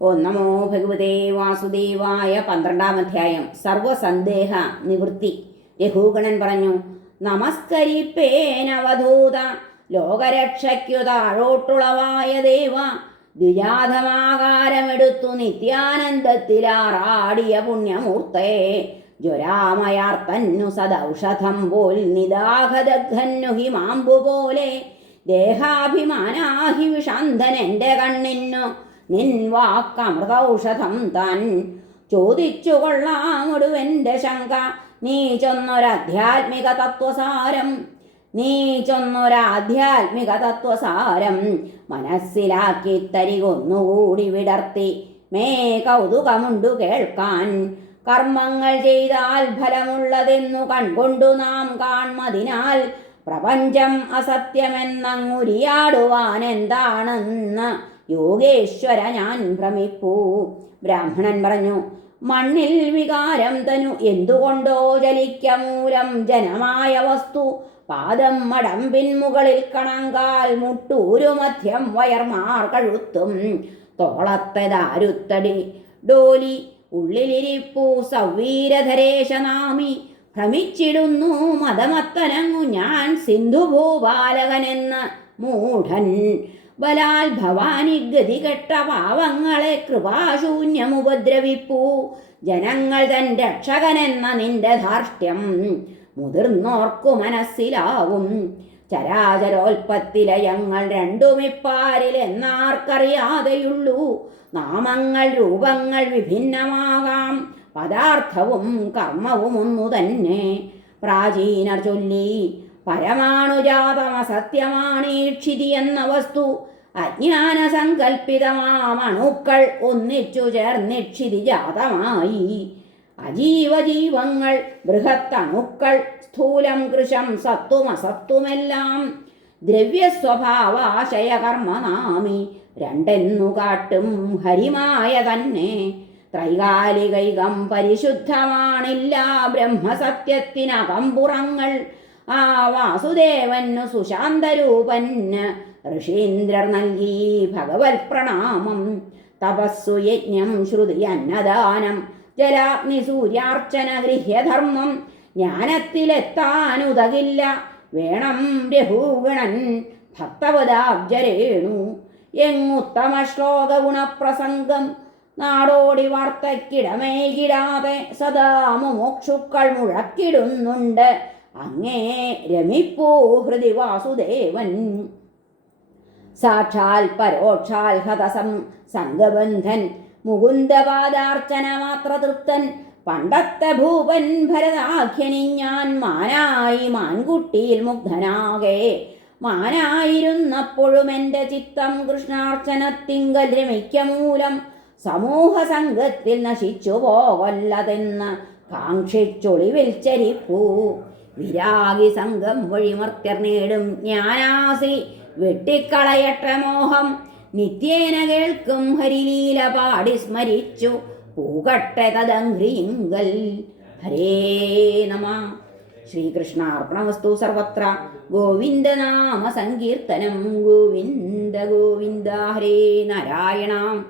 ഓ നമോ ഭഗവതേ വാസുദേവായ പന്ത്രണ്ടാം അധ്യായം സർവസന്ദേഹ നിവൃത്തി. യഹൂഗണൻ പറഞ്ഞു നമസ്കരിപ്പേനവധൂത ലോകരക്ഷയ്ക്കു താഴോട്ടുളവായ ദേവ ദ്വിജാതമാകാരമെടുത്തു നിത്യാനന്ദത്തിലാറാടിയ പുണ്യമൂർത്തേ ജ്വരാമയാർത്തന്നു സദൗഷധം പോൽ നിദാഹദഗ്ധന്നു ഹിമാമ്പു പോലെ ദേഹാഭിമാനാഹി വിഷാന്തൻ എന്റെ കണ്ണിന്നു നിൻ വാക്കമൃതൗഷധം താൻ ചോദിച്ചു കൊള്ളാമൊടുവെന്റെ ശങ്ക. നീ ചൊന്നൊരാധ്യാത്മിക തത്വസാരം നീ ചൊന്നൊരാധ്യാത്മിക തത്വസാരം മനസ്സിലാക്കി തരികൊന്നുകൂടി വിടർത്തി. മേ കൗതുകമുണ്ടു കേൾക്കാൻ. കർമ്മങ്ങൾ ചെയ്താൽ ഫലമുള്ളതെന്നു കൺകൊണ്ടു നാം കാൺമതിനാൽ പ്രപഞ്ചം അസത്യമെന്നങ്ങുരിയാടുവാൻ എന്താണെന്ന് യോഗേശ്വര ഞാൻ ഭ്രമിപ്പൂ. ബ്രാഹ്മണൻ പറഞ്ഞു മണ്ണിൽ വികാരം തനു എന്തുകൊണ്ടോ ജലിക്ക മൂലം ജനമായ വസ്തു. പാദം മടമ്പിൻ മുകളിൽ കണങ്കാൽ മുട്ടൂരു മധ്യം വയർമാർ കഴുത്തും. തോളത്തെ ദാരുത്തടി ഡോലി ഉള്ളിലിരിപ്പൂ സൗവീരധരേശനാമി ഭ്രമിച്ചിടുന്നു മതമത്തനങ്ങു ഞാൻ സിന്ധുഭൂപാലകനെന്ന് മൂഢൻ. ബലാൽ ഭവാനി ഗതി ഗതികെട്ട പാവങ്ങളെ കൃപാശൂന്യമുപദ്രവിപ്പൂ. ജനങ്ങൾ തൻ രക്ഷകനെന്ന നിന്റെ ധാർഷ്ട്യം മുതിർന്നോർക്കു മനസ്സിലാവും ചരാചരോൽപ്പത്തിലയങ്ങൾ രണ്ടുമിപ്പാരിൽ എന്നാർക്കറിയാതെയുള്ളൂ. നാമങ്ങൾ രൂപങ്ങൾ വിഭിന്നമാകാം. പദാർത്ഥവും കർമ്മവും ഒന്നു തന്നെ പ്രാചീനർ ചൊല്ലി പരമാണുജാതമസത്യമാണീക്ഷിതി എന്ന വസ്തു. അജ്ഞാന സങ്കല്പിതമാമണുക്കൾ ഒന്നിച്ചു ചേർന്നിക്ഷിതി ജാതമായി. അജീവജീവങ്ങൾ ബൃഹത്തണുക്കൾ സ്ഥൂലം കൃശം സത്വം അസത്വമെല്ലാം ദ്രവ്യസ്വഭാവാശയകർമ്മനാമി. രണ്ടെന്നു കാട്ടും ഹരിമായ തന്നെ. ത്രൈകാലികൈകം പരിശുദ്ധമാണില്ല ബ്രഹ്മസത്യത്തിനകമ്പുറങ്ങൾ. ആ വാസുദേവനു സുശാന്തരൂപൻ ഋഷീന്ദ്രർ നൽകി ഭഗവത് പ്രണാമം തപസ്സു യജ്ഞം ശ്രുതി അന്നദാനം. ജലാഗ്നി സൂര്യാർച്ചന ഗൃഹ്യധർമ്മം. ജ്ഞാനത്തിലെത്താനുതകില്ല. വേണം രഘുഗണൻ ഭക്തവദാബ്ജരേണു. എങ്ങുത്തമ ശ്ലോക ഗുണപ്രസംഗം നാടോടി വാർത്തക്കിടമേകിടാതെ സദാ മുമോക്ഷുക്കൾ മുഴക്കിടുന്നുണ്ട്. അങ്ങേ രമിപ്പൂ ഹൃദി വാസുദേവൻ. സാക്ഷാൽ പരോക്ഷാൽ ഹതസം സംഗബന്ധൻ മുകുന്ദപാദാർച്ചന മാത്ര തൃപ്തൻ പണ്ടത്തെ ഭൂപൻ ഭരതാഖ്യനി ഞാൻ മാനായി മാൻകുട്ടിയിൽ മുഗ്ധനാകെ. മാനായിരുന്നപ്പോഴും എന്റെ ചിത്തം കൃഷ്ണാർച്ചനത്തിങ്കൽ രമിക്കമൂലം സമൂഹ സംഘത്തിൽ നശിച്ചു പോകല്ലതെന്ന് കാക്ഷിച്ചൊളിവിൽ ചരിപ്പൂ. വിരാഗി സംഘം വഴിമർത്യർ നേടും ജ്ഞാനാസി വെട്ടിക്കളയട്ടെ മോഹം. നിത്യേന കേൾക്കും ഹരിലീല പാടി സ്മരിച്ചു പൂകട്ടെ തദംഘ്രിയിങ്കൽ ഹരേ നമ. ശ്രീകൃഷ്ണാർപ്പണവസ്തു സർവത്ര. ഗോവിന്ദനാമ സങ്കീർത്തനം. ഗോവിന്ദ ഗോവിന്ദ. ഹരേ നാരായണ.